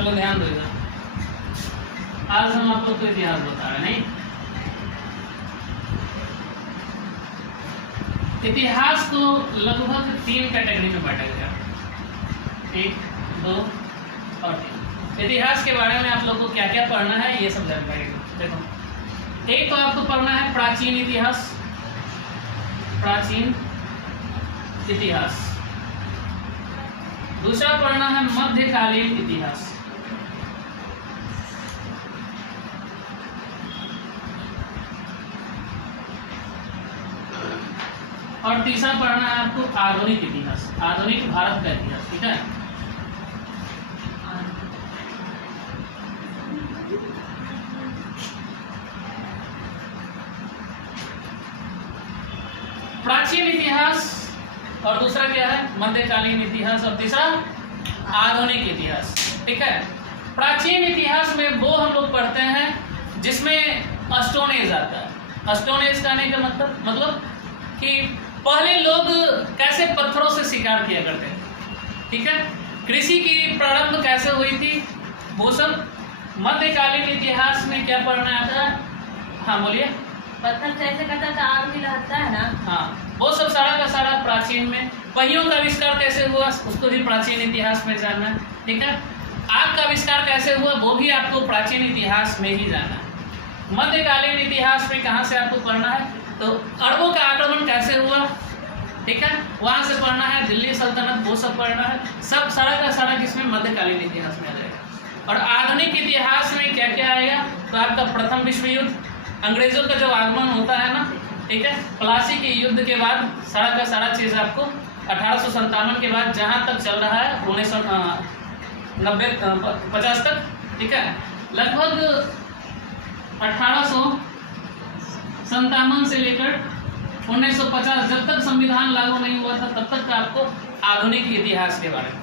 चलो ध्यान दो इधर, आज हम आप लोग को इतिहास बता रहे नहीं। इतिहास को लगभग 3 कैटेगरी में बांटा गया, 1, 2 और 3। इतिहास के बारे में आप लोग को क्या क्या पढ़ना है ये सब जानकारी देखो। एक तो आपको पढ़ना है प्राचीन इतिहास, प्राचीन इतिहास। दूसरा पढ़ना है मध्यकालीन इतिहास। और तीसरा पढ़ना है आपको आधुनिक इतिहास, आधुनिक भारत का इतिहास। ठीक है, प्राचीन इतिहास और दूसरा क्या है मध्यकालीन इतिहास और तीसरा आधुनिक इतिहास। ठीक है, प्राचीन इतिहास में वो हम लोग पढ़ते हैं जिसमें स्टोन एज आता है। स्टोन एज कहने का मतलब कि पहले लोग कैसे पत्थरों से शिकार किया करते थे। ठीक है, कृषि की प्रारंभ कैसे हुई थी वो सब। मध्यकालीन इतिहास में क्या पढ़ना आता है? हाँ बोलिए। पत्थर से ऐसे करता था, आग भी रहता है ना। हाँ, वो सब सारा का सारा प्राचीन में। पहियों का आविष्कार कैसे हुआ उसको भी प्राचीन इतिहास में जानना है। ठीक है, आग का आविष्कार कैसे हुआ वो भी आपको प्राचीन इतिहास में ही जानना है। मध्यकालीन इतिहास में कहाँ से आपको पढ़ना है तो अरबों का आक्रमण कैसे हुआ। ठीक है, वहां से पढ़ना है। दिल्ली सल्तनत वो सब पढ़ना है। सब सारा का सारा किसमें मध्यकालीन इतिहास में आ जाएगा। और आधुनिक इतिहास में क्या क्या आएगा तो आपका प्रथम विश्व युद्ध, अंग्रेजों का जो आगमन होता है ना। ठीक है, प्लासी के युद्ध के बाद सारा का सारा चीज़ आपको 1857 के बाद जहाँ तक चल रहा है 1950 तक। ठीक है, लगभग 1857 से लेकर 1950 जब तक संविधान लागू नहीं हुआ था तब तक का आपको आधुनिक इतिहास के बारे में।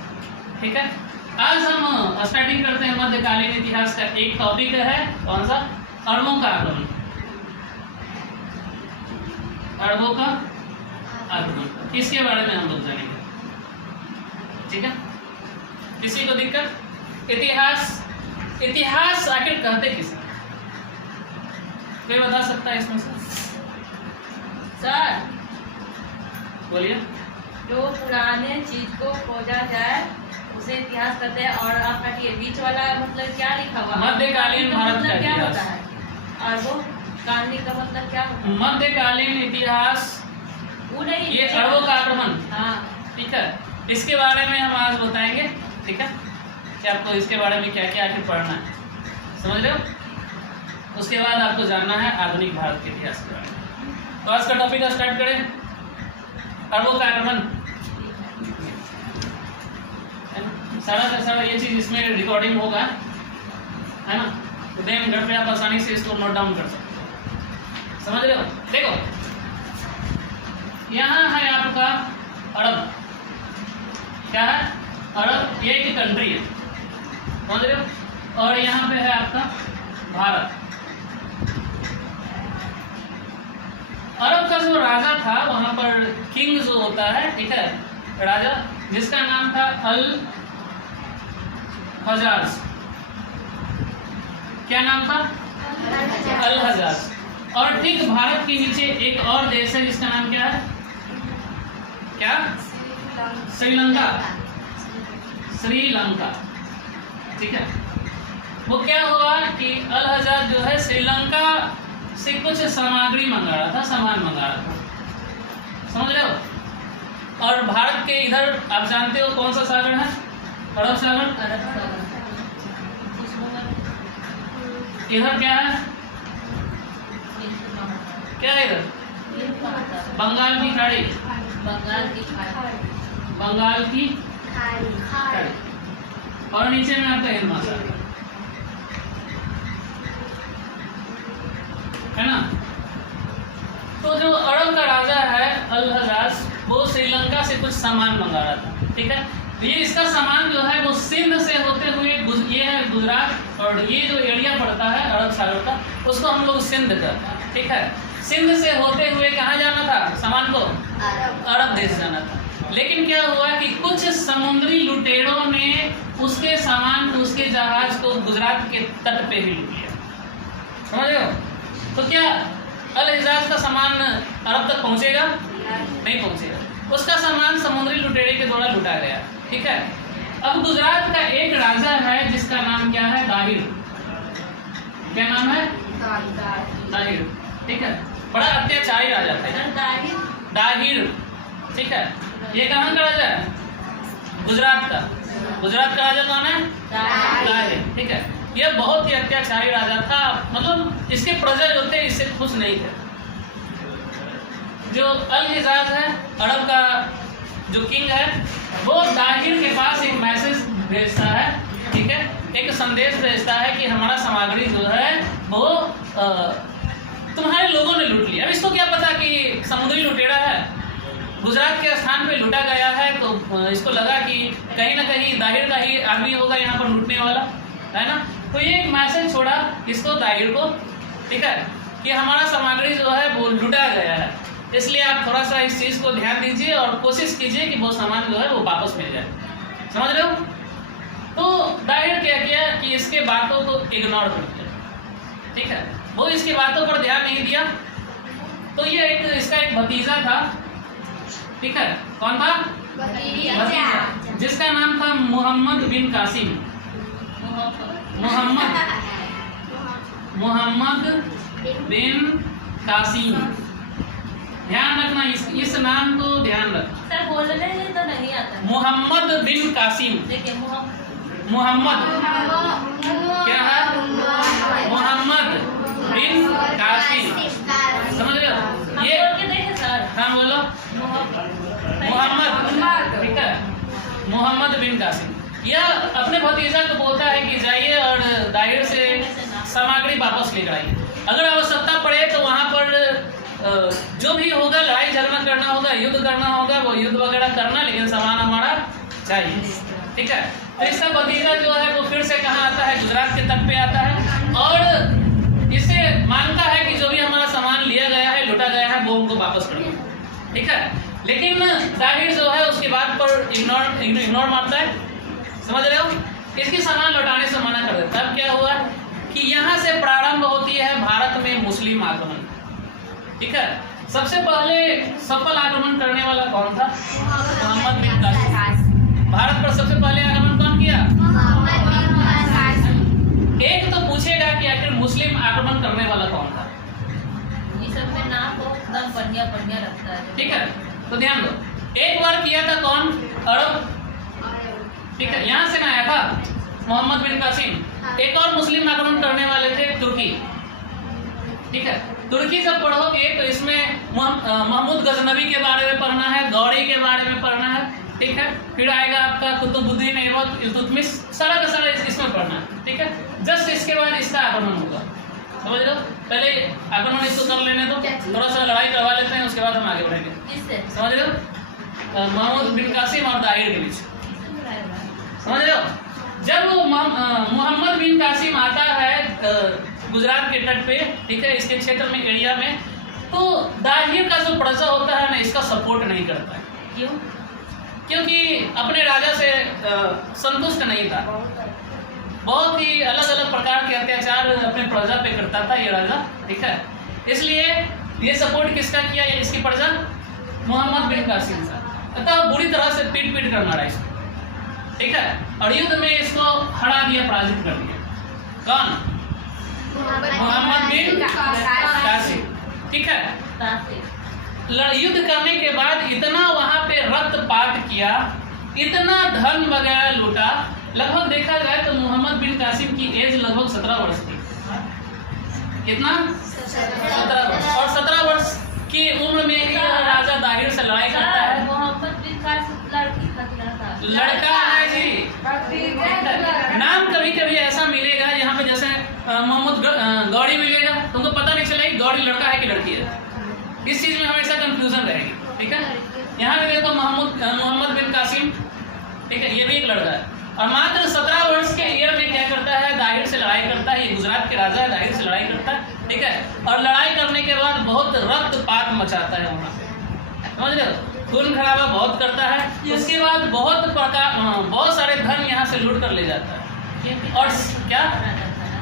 ठीक है, आज हम स्टार्टिंग करते हैं मध्यकालीन इतिहास का। एक टॉपिक है कौन सा? अरबों का आगमन। अरबों का आगमन, इसके बारे में हम लोग जानेंगे। ठीक है, किसी को दिक्कत? इतिहास आखिर कहते किसे? कोई बता सकता है इसमें से? सर बोलिए। जो पुराने चीज को खोजा जाए उसे इतिहास कहते हैं। और आपका ये बीच वाला मतलब क्या लिखा हुआ? मध्यकालीन भारत का मतलब क्या इतिहास। होता है? और वो कहानी का मतलब क्या होता है? मध्यकालीन इतिहास वो नहीं, ये अरबों का आक्रमण। हाँ। ठीक है, इसके बारे में हम आज बताएंगे। ठीक है, कि आपको इसके बारे में क्या क्या आखिर पढ़ना है, समझ रहे हो। उसके बाद आपको जानना है आधुनिक भारत के इतिहास के बारे में। तो आज का टॉपिक स्टार्ट करें, अरबों का आक्रमण। सारा का सारा ये चीज इसमें रिकॉर्डिंग होगा, है ना। तो देन घर पे आप आसानी से इसको नोट डाउन कर सकते हो, समझ रहे हो। देखो यहाँ है आपका अरब। क्या है? अरब, ये एक कंट्री है, समझ रहे हो। और यहाँ पे है आपका भारत। अरब का जो राजा था वहां पर किंग जो होता है, ठीक है, राजा जिसका नाम था अल हजाज। क्या नाम था? अल हजाज। और ठीक भारत के नीचे एक और देश है जिसका नाम क्या है? क्या? श्रीलंका। श्रीलंका। ठीक है, वो क्या हुआ कि अल हजाज जो है श्रीलंका से कुछ सामग्री मंगा रहा था, सामान मंगा रहा था, समझ रहे हो। और भारत के इधर आप जानते हो कौन सा सागर है? अरब सागर। इधर क्या है? क्या है इधर? बंगाल की खाड़ी। बंगाल की खाड़ी। बंगाल की खाड़ी। और नीचे में आपका हिंद महासागर है ना। तो जो अरब का राजा है अल हजाज, वो श्रीलंका से कुछ सामान मंगा रहा था। ठीक है, ये इसका सामान जो है वो सिंध से होते हुए, ये है गुजरात, और ये जो एरिया पड़ता है अरब सागर का उसको हम लोग सिंध कहते हैं। ठीक है, सिंध से होते हुए कहाँ जाना था सामान को? अरब देश जाना था। लेकिन क्या हुआ कि कुछ समुद्री लुटेरों ने उसके सामान को, उसके जहाज गुजरात के तट पे ही लूट लिया। समझ रहे हो? तो क्या अल हिजाज का सामान अरब तक पहुंचेगा? नहीं पहुंचेगा। उसका सामान समुद्री लुटेरे के द्वारा लुटा गया। ठीक है। अब गुजरात का एक राजा है जिसका नाम क्या है? दाहिर। क्या नाम है? दाहिर। ठीक है। बड़ा अत्याचारी राजा था दाहिर। ठीक है। ये कहाँ का राजा है? गुजरात का। गुजरात का राजा कौन है? दाहिर। ठीक है। यह बहुत ही अत्याचारी राजा था, मतलब इसके प्रजा जो थे इससे खुश नहीं थे। जो अल हिजाज है, अरब का जो किंग है, वो दाहिर के पास एक मैसेज भेजता है। ठीक है। एक संदेश भेजता है कि हमारा सामग्री जो है वो तुम्हारे लोगों ने लूट लिया। अब इसको क्या पता कि समुद्री लुटेरा है, गुजरात के स्थान पे लूटा गया है, तो इसको लगा कि कहीं ना कहीं दाहिर का ही आदमी होगा यहाँ पर लूटने वाला, है ना। तो ये एक मैसेज छोड़ा इसको, दाहिर को, ठीक है, कि हमारा सामग्री जो है वो लूटा गया है, इसलिए आप थोड़ा सा इस चीज़ को ध्यान दीजिए और कोशिश कीजिए कि वो सामान जो है वो वापस मिल जाए। समझ रहे हो? तो दाहिर क्या किया कि इसके बातों को इग्नोर कर दिया। ठीक है। वो इसकी बातों पर ध्यान नहीं दिया। तो ये एक इसका एक भतीजा था। ठीक है। कौन था? भतीजा, जिसका नाम था मोहम्मद बिन कासिम। मोहम्मद बिन कासिम। ध्यान रखना, इस नाम को ध्यान रखना। सर बोलने में तो नहीं आता। मोहम्मद बिन कासिम। देखिए मोहम्मद क्या है? मोहम्मद बिन कासिम। समझ रहे हो? ये देखिए सर। हाँ बोलो। मोहम्मद। ठीक है। मोहम्मद बिन कासिम यह अपने भतीजा को बोलता है कि जाइए और दाहिर से सामग्री वापस लेकर आइए। अगर आवश्यकता पड़े तो वहाँ पर जो भी होगा, लड़ाई झगड़ा करना होगा, युद्ध करना होगा, वो युद्ध वगैरह करना, लेकिन सामान हमारा चाहिए। ठीक है। तो इसका भतीजा जो है वो फिर से कहाँ आता है? गुजरात के तट पे आता है और इसे मानता है कि जो भी हमारा सामान लिया गया है, लूटा गया है, वो उनको वापस कर दो। ठीक है। लेकिन दाहिर जो है उसकी बात पर इग्नोर मारता है। समझ रहे हो? इसकी सामान लौटाने से मना कर देता है। अब क्या हुआ कि यहाँ से प्रारंभ होती है भारत में मुस्लिम आक्रमण। ठीक है। सबसे पहले सफल आक्रमण करने वाला कौन था? मोहम्मद बिन कासिम। भारत पर सबसे पहले आक्रमण कौन किया? एक तो पूछेगा कि आखिर मुस्लिम आक्रमण करने वाला कौन था? ये सब में नाम को एकदम बढ़िया लगता है। ठीक है। तो ध्यान दो, एक बार किया था कौन? अरब। ठीक है। यहाँ से ना आया था मोहम्मद बिन कासिम। एक और मुस्लिम आक्रमण करने वाले थे तुर्की। ठीक है। तुर्की जब पढ़ोगे तो इसमें महमूद गजनवी के बारे में पढ़ना है, गौरी के बारे में पढ़ना है। ठीक है। फिर आएगा आपका कुतुबुद्दीन ऐबक, इल्तुतमिश, सारा का सारा इसमें पढ़ना है। ठीक है। जस्ट इसके बाद इसका आक्रमण होगा। समझ लो? पहले आक्रमण इसको कर लेने दो, थोड़ा सा लड़ाई करवा लेते हैं, उसके बाद हम आगे बढ़ेंगे। समझ रहे हो? महमूद बिन कासिम और दाहिर के बीच। समझ रहे हो? जब मोहम्मद बिन कासिम आता है गुजरात के तट पे, ठीक है, इसके क्षेत्र में, एरिया में, तो दाहिर का जो प्रजा होता है ना, इसका सपोर्ट नहीं करता है। क्यों? क्योंकि अपने राजा से संतुष्ट नहीं था। बहुत ही अलग अलग प्रकार के अत्याचार अपने प्रजा पे करता था ये राजा। ठीक है। इसलिए ये सपोर्ट किसका किया? इसकी प्रजा मोहम्मद बिन कासिम का। अतः बुरी तरह से पीट कर मारा इसको। ठीक है। और युद्ध में इसको हरा दिया, पराजित कर दिया। कौन? मोहम्मद बिन कासिम। ठीक है। युद्ध करने के बाद इतना वहां पे रक्तपात किया, इतना धन वगैरह लूटा। लगभग देखा जाए तो मोहम्मद बिन कासिम की एज लगभग 17 वर्ष थी। कितना? 17 वर्ष। और 17 वर्ष की उम्र में ही राजा दाहिर से लड़ाई करता है। मोहम्मद बिन कासिम लड़का है जी। नाम कभी कभी ऐसा मिलेगा यहाँ पे, जैसे मोहम्मद गौरी मिलेगा, तुमको पता नहीं चलेगा गौरी लड़का है कि लड़की है। इस चीज में हमेशा कंफ्यूजन रहेगी। ठीक है। यहाँ पे देखो मोहम्मद बिन कासिम, ठीक है, ये भी एक लड़का है और मात्र 17 वर्ष के ईयर में क्या करता है? दाहिर से लड़ाई करता है। ये गुजरात के राजा है, दाहिर से लड़ाई करता है। ठीक है। और लड़ाई करने के बाद बहुत रक्तपात मचाता है वहाँ पे। समझ रहे हो? खून खराबा बहुत करता है। उसके बाद बहुत सारे धन यहाँ से लूट कर ले जाता है। ये भी और क्या राजा था ना,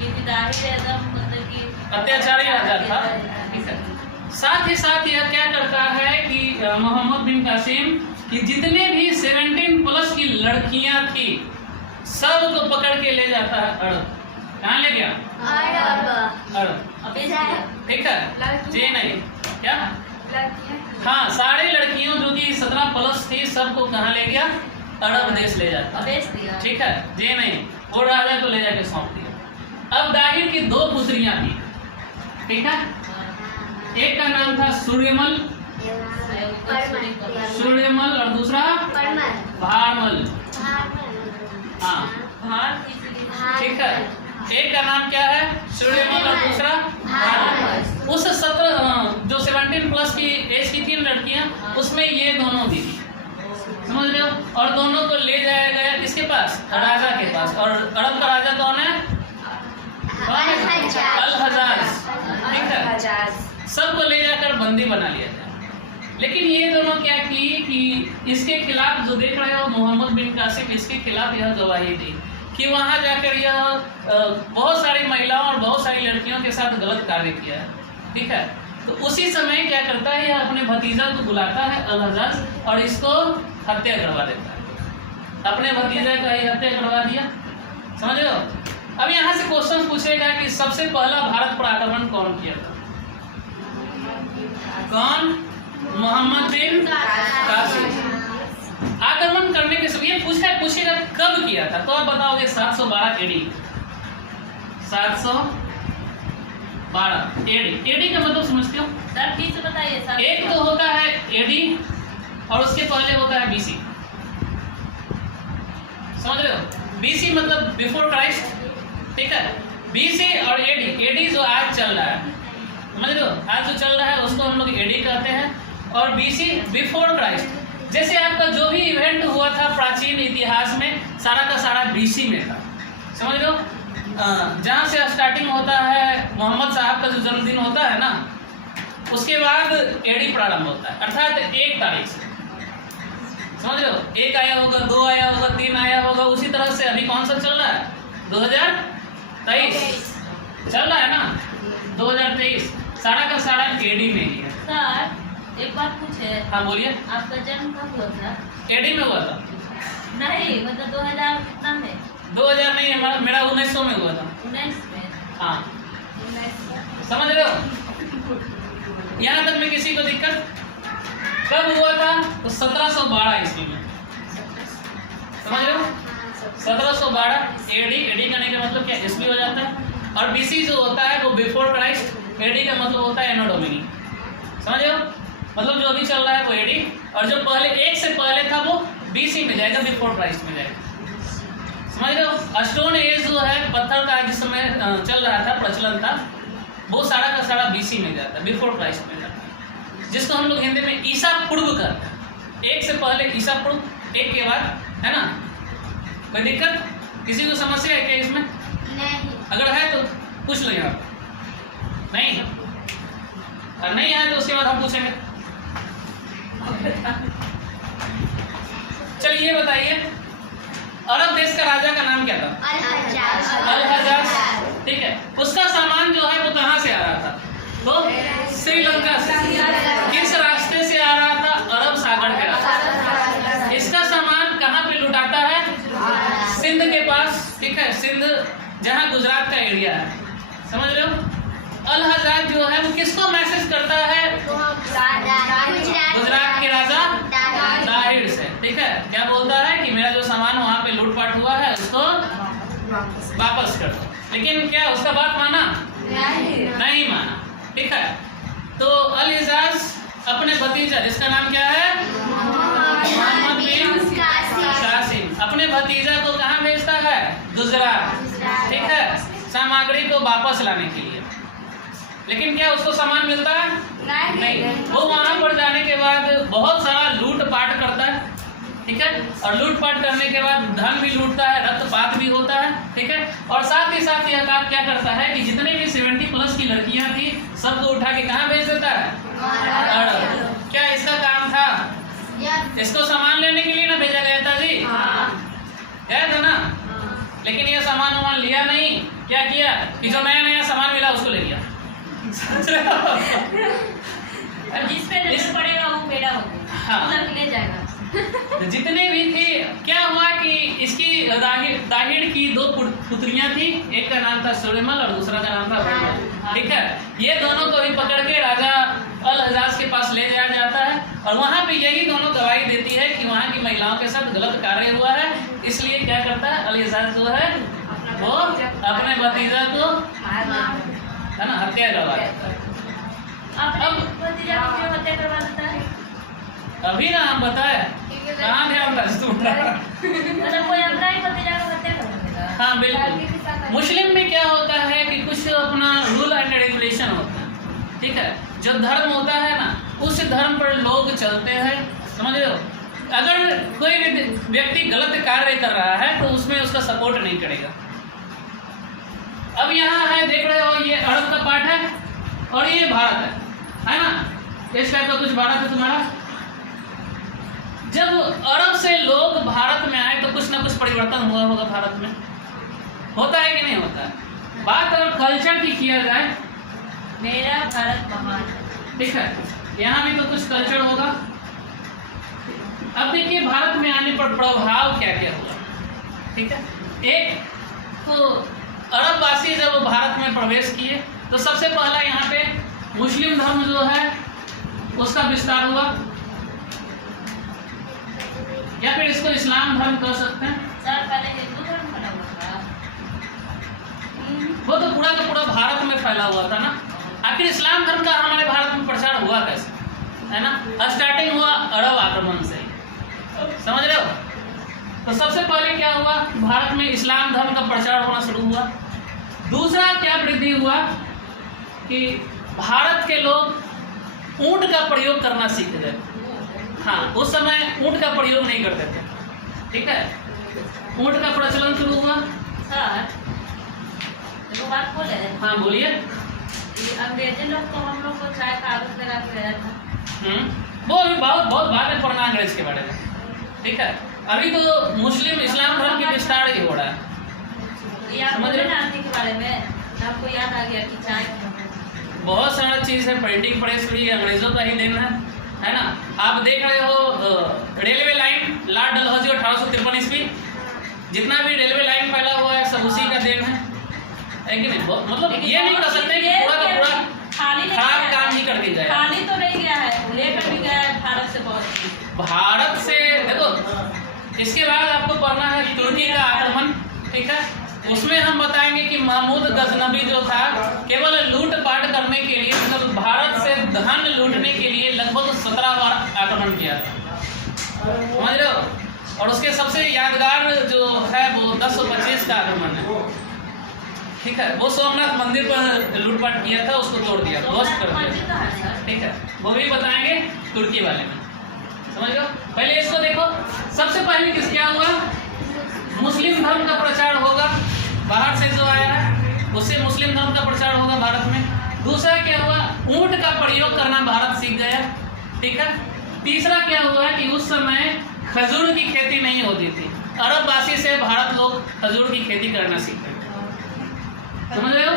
ये भी दाहिर एकदम मतलब कि अत्याचारी राजा था। ठीक है, साथ ही साथ यह क्या करता है कि मोहम्मद बिन कासिम कि जितने भी 17+ की लड़कियां थी सबको पकड़ के ले जाता है अरब। कहाँ ले गया? अरब। अबे ठीक है, जी नहीं क्या, हाँ सारी लड़कियों जो कि 17+ थी सबको कहाँ ले गया? अरब देश ले जाता। बेच दिया। ठीक है, जी नहीं, वो राजा को ले जाके सौंप दिया। अब दाहिर की 2 पुत्रियां थी। ठीक है, एक का नाम था सूर्यमल और दूसरा भारमल। हाँ ठीक है, एक का नाम क्या है? सूर्यमल और दूसरा भारमल। उस 17 जो 17+ की एज की 3 लड़कियां, उसमें ये दोनों थी, समझ रहे हो? और दोनों को ले जाया गया किसके पास? राजा के पास। और अरब का राजा कौन है? अल-हज्जाज। ठीक है, सबको ले जाकर बंदी बना लिया था। लेकिन ये दोनों क्या की कि इसके खिलाफ जो देख रहे हो मोहम्मद बिन कासिम, इसके खिलाफ यह गवाही दी कि वहां जाकर यह बहुत सारी महिलाओं और बहुत सारी लड़कियों के साथ गलत कार्य किया है। ठीक है, तो उसी समय क्या करता है, यह अपने भतीजा को बुलाता है अल-हज्जाज और इसको हत्या करवा देता है। अपने भतीजे का ही हत्या करवा दिया, समझ रहे हो? अब यहाँ से क्वेश्चन पूछेगा कि सबसे पहला भारत पर आक्रमण कौन किया था? कौन? मोहम्मद बिन कासिम। आक्रमण करने के समय पूछेगा कब किया था, तो आप बताओगे 712 एडी। 712 एडी। एडी का मतलब समझते हो? सर ठीक से बताइए सर। एक तो होता है एडी और उसके पहले होता है बीसी। समझ रहे हो? बीसी मतलब बिफोर क्राइस्ट। ठीक है, बीसी और एडी। एडी जो आज चल रहा है, समझ रहे हो? आज जो चल रहा है उसको हम लोग एडी कहते हैं, और बीसी बिफोर क्राइस्ट। जैसे आपका जो भी इवेंट हुआ था प्राचीन इतिहास में, सारा का सारा बीसी में था, समझ रहे हो? जहाँ से स्टार्टिंग होता है मोहम्मद साहब का जो जन्मदिन होता है ना, उसके बाद एडी प्रारंभ होता है, अर्थात 1 तारीख से। समझ रहे हो? 1 आया होगा, 2 आया होगा, 3 आया होगा। उसी तरह से अभी कौन सा चल रहा है? 2023 चल रहा है ना, 2023 सारा का सारा एडी में ही है। सर एक बात पूछे। हाँ बोलिए। आपका जन्म कब हुआ था? एडी में हुआ था। नहीं मतलब 2000 कितना में? 2000 नहीं, हमारा मेरा 1900 में हुआ था। 19 में। हाँ समझ रहे हो? यहाँ तक में किसी को दिक्कत? कब हुआ था? तो 1712 ईस्वी में। समझ रहे हो? 1712 एडी। एडी करने का मतलब क्या? ईस्वी हो जाता है। और बीसी जो होता है वो बिफोर क्राइस्ट। एडी का मतलब होता है एनो डोमिनी। समझ रहे हो? मतलब जो अभी चल रहा है वो एडी, और जो पहले 1 से पहले था वो बीसी में जाएगा, बिफोर क्राइस्ट में जाएगा। समझ रहे हो? स्टोन एज जो है, पत्थर का जिस समय चल रहा था, प्रचलन था, वो सारा का सारा बीसी में जाता है, बिफोर क्राइस्ट में जाता है, जिसको हम लोग हिंदी में ईसा पूर्व कहते हैं। 1 से पहले ईसा पूर्व, 1 के बाद, है ना? कोई दिक्कत? किसी को समस्या है क्या इसमें? नहीं। अगर है तो पूछ लो यहाँ। नहीं, और नहीं है तो उसके बाद हम पूछेंगे। चलिए ये बताइए, अरब देश का राजा का नाम क्या था? अल-हज्जाज। ठीक है, उसका सामान जो है वो कहाँ से आ रहा था? तो श्रीलंका से। किस रास्ते से आ रहा था? अरब सागर के रास्ते। इसका सामान कहाँ पे लुटाता है? सिंध के पास। ठीक है, सिंध जहाँ गुजरात का एरिया है, समझ रहे हो? अल-हज्जाज जो है वो किसको मैसेज करता है? गुजरात के राजा दाहिर से। ठीक है, क्या बोलता है कि मेरा जो सामान वहाँ पे लूटपाट हुआ है उसको वापस कर दो। लेकिन क्या उसका बात माना? नहीं माना। ठीक है, तो अल-हज्जाज अपने भतीजा, जिसका नाम क्या है? मोहम्मद बिन कासिम, अपने भतीजा को कहाँ भेजता है? गुजरात। ठीक है, सामग्री को वापस लाने के लिए। लेकिन क्या उसको सामान मिलता है? नहीं। वो वहां पर जाने के बाद बहुत सारा लूटपाट करता है। ठीक है, और लूटपाट करने के बाद धन भी लूटता है, रक्तपात भी होता है। ठीक है, और साथ ही साथ यह काम क्या करता है कि जितने भी 70+ की लड़कियां थी सबको उठा के कहाँ भेज देता है? अरब। क्या इसका काम था? इसको सामान लेने के लिए ना भेजा गया था जी? गया था ना? लेकिन क्या किया कि जो नया नया सामान मिला उसको ले लिया। समझ रहे हो? और जिस पे नजर पड़ेगा वो पेड़ा होगा, हाँ। उधर ले जाएगा। तो जितने भी थे, क्या हुआ कि इसकी दाहिड़ की दो पुत्रियां थी, एक का नाम था सुलेमल और दूसरा का नाम था बैबल। ठीक है, ये दोनों को भी पकड़ के राजा अल हजाज के पास ले जाया जाता है और वहाँ पे यही दोनों गवाही देती है कि वहाँ की महिलाओं के साथ गलत कार्य हुआ है। इसलिए क्या करता है अल हजाज जो है वो अपने भतीजा को है ना हत्या करवा देता है। अब भतीजा को क्यों हत्या करवा देता है? अभी ना हम बताए कहाँ ध्यान था तुम्हारा। मतलब कोई अपना ही भतीजा को हत्या करवा देता है। हाँ बिल्कुल। मुस्लिम में क्या होता है कि कुछ अपना रूल एंड रेगुलेशन होता है। ठीक है, जो धर्म होता है ना उस धर्म पर लोग चलते हैं। समझ रहे हो? अगर कोई व्यक्ति गलत कार्य कर रहा है तो उसमें उसका सपोर्ट नहीं करेगा। अब यहाँ है, देख रहे हो, ये अरब का पार्ट है और ये भारत है ना? इस टाइप का कुछ भारत है तुम्हारा। जब अरब से लोग भारत में आए तो कुछ ना कुछ परिवर्तन हुआ होगा भारत में, होता है कि नहीं होता है? बात अगर कल्चर की किया जाए, मेरा भारत महान। ठीक है, यहाँ भी तो कुछ कल्चर होगा। अब देखिए भारत में आने पर प्रभाव क्या क्या हुआ। ठीक है, एक तो अरब वासी जब भारत में प्रवेश किए तो सबसे पहला यहाँ पे मुस्लिम धर्म जो है उसका विस्तार हुआ, या फिर इसको इस्लाम धर्म कह सकते हैं। सर पहले हिंदू धर्म बना हुआ था, वो तो पूरा का पूरा भारत में फैला हुआ था ना। आखिर इस्लाम धर्म का हमारे भारत में प्रचार हुआ कैसे, है ना? स्टार्टिंग हुआ अरब आक्रमण से, समझ रहे हो? तो सबसे पहले क्या हुआ, भारत में इस्लाम धर्म का प्रचार होना शुरू हुआ। दूसरा क्या वृद्धि हुआ कि भारत के लोग ऊंट का प्रयोग करना सीख गए। हाँ, उस समय ऊंट का प्रयोग नहीं करते थे। ठीक है, ऊंट का प्रचलन शुरू हुआ। सर तो बात बोले। हाँ बोलिए। अंग्रेजी लोग तो हम लोग को चाय कागज लगा के गया था। वो अभी बहुत बहुत बाद में पढ़ना अंग्रेज के बारे में। ठीक है, अभी तो मुस्लिम इस्लाम धर्म की विस्तार ही हो रहा है। ये आप बोले ना आदमी के बारे में, आपको याद आ गया कि चाय बहुत सारा चीज़ है, प्रिंटिंग प्रेस भी अंग्रेजों का ही देन है ना? आप देख रहे हो रेलवे लाइन, लॉर्ड डलहौजी 1853 ईस्वी, जितना भी रेलवे लाइन फैला हुआ है सब उसी का देन है कि नहीं? मतलब ये नहीं कर सकते कि पूरा का पूरा खाली खराब काम ही करके जाए। खाली तो नहीं गया है, लेकर भी गया है भारत से। बहुत भारत से देखो, इसके बाद आपको पढ़ना है तुर्की का आक्रमण। ठीक है, उसमें हम बताएंगे कि महमूद गजनबी जो था केवल लूटपाट करने के लिए, मतलब भारत से धन लूटने के लिए लगभग 17 बार आक्रमण किया था। समझ रहे हो? और उसके सबसे यादगार जो है वो 1025 का आक्रमण है। ठीक है, वो सोमनाथ मंदिर पर लूटपाट किया था, उसको तोड़ दिया, ध्वस्त कर दिया। ठीक है, वो भी बताएंगे तुर्की वाले में। समझ लो, पहले इसको देखो। सबसे पहले किस क्या हुआ, मुस्लिम धर्म का प्रचार होगा। बाहर से जो आया है उससे मुस्लिम धर्म का प्रचार होगा भारत में। दूसरा क्या हुआ, ऊंट का प्रयोग करना भारत सीख गया। ठीक है, तीसरा क्या हुआ कि उस समय खजूर की खेती नहीं होती थी, अरब वासी से भारत लोग खजूर की खेती करना सीख गए। समझ रहे हो?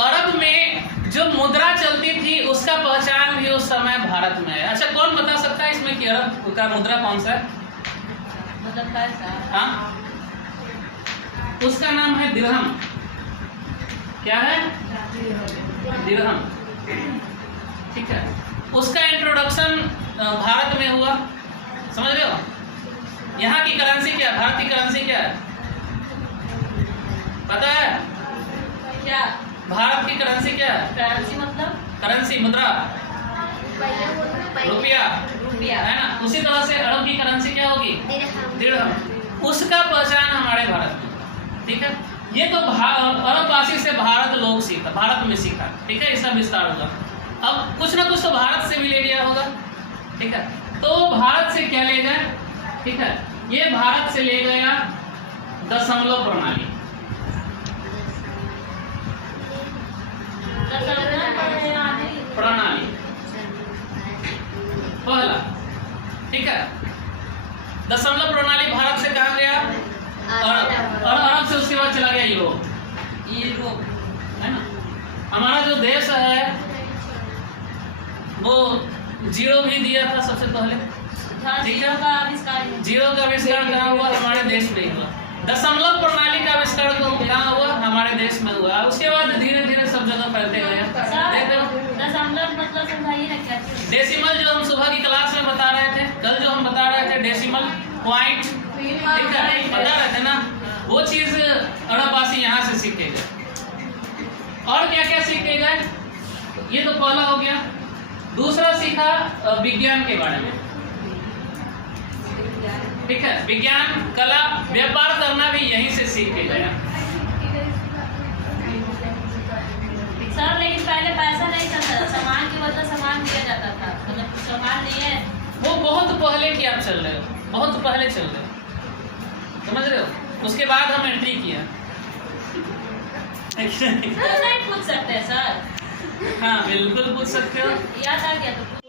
अरब में जो मुद्रा चलती थी उसका पहचान भी उस समय भारत में है। अच्छा, कौन बता सकता है इसमें कि अरब का मुद्रा कौन सा है? मतलब कैसा? हाँ, उसका नाम है दिरहम। क्या है? दिरहम। ठीक है, उसका इंट्रोडक्शन भारत में हुआ। समझ रहे हो? यहाँ की करेंसी क्या है, भारत की करेंसी क्या है पता है? क्या भारत की करेंसी क्या है? करेंसी मतलब करेंसी मुद्रा रुपया है ना? उसी तरह से अरब की करेंसी क्या होगी? दिरहम। उसका पहचान हमारे भारत में। ठीक है, ये तो अरब वासी से भारत लोग सीखा, भारत में सीखा। ठीक है, इसका विस्तार होगा। अब कुछ ना कुछ तो भारत से भी ले लिया होगा। ठीक है, तो भारत से क्या ले गए? ठीक है, ये भारत से ले गया दशमलव प्रणाली। प्रणाली पहला। ठीक है, दशमलव प्रणाली भारत से कहाँ गया? और अरब से उसके बाद चला गया यूरोप, है ना। हमारा जो देश है वो जीरो भी दिया था सबसे पहले, ठीक है। जीरो का आविष्कार कहाँ हुआ? हमारे देश में हुआ। दशमलव प्रणाली का आविष्कार कहाँ हुआ? हमारे देश में हुआ। उसके बाद धीरे धीरे सब जगह फैलते गए। दशमलव मतलब समझाइए ना क्या चीज़? डेसिमल जो हम सुबह की क्लास में बता रहे थे, कल जो हम बता रहे थे डेसिमल पॉइंट, ठीक है, बता रहे थे ना, वो चीज अरबवासी यहाँ से सीखेगा। और क्या क्या सीखेगा? ये तो पहला हो गया। दूसरा सीखा विज्ञान के बारे में, ठीक है। विज्ञान, कला, व्यापार करना भी यहीं से सीख के गया। सर लेकिन पहले पैसा नहीं चलता था, सामान की बदला सामान दिया जाता था, मतलब सामान नहीं है वो बहुत पहले की आप चल रहे हो, बहुत पहले चल रहे हो, समझ रहे हो। उसके बाद हम एंट्री किया। तो नहीं पूछ सकते सर? हाँ बिल्कुल पूछ सकते हो। याद आ गया तो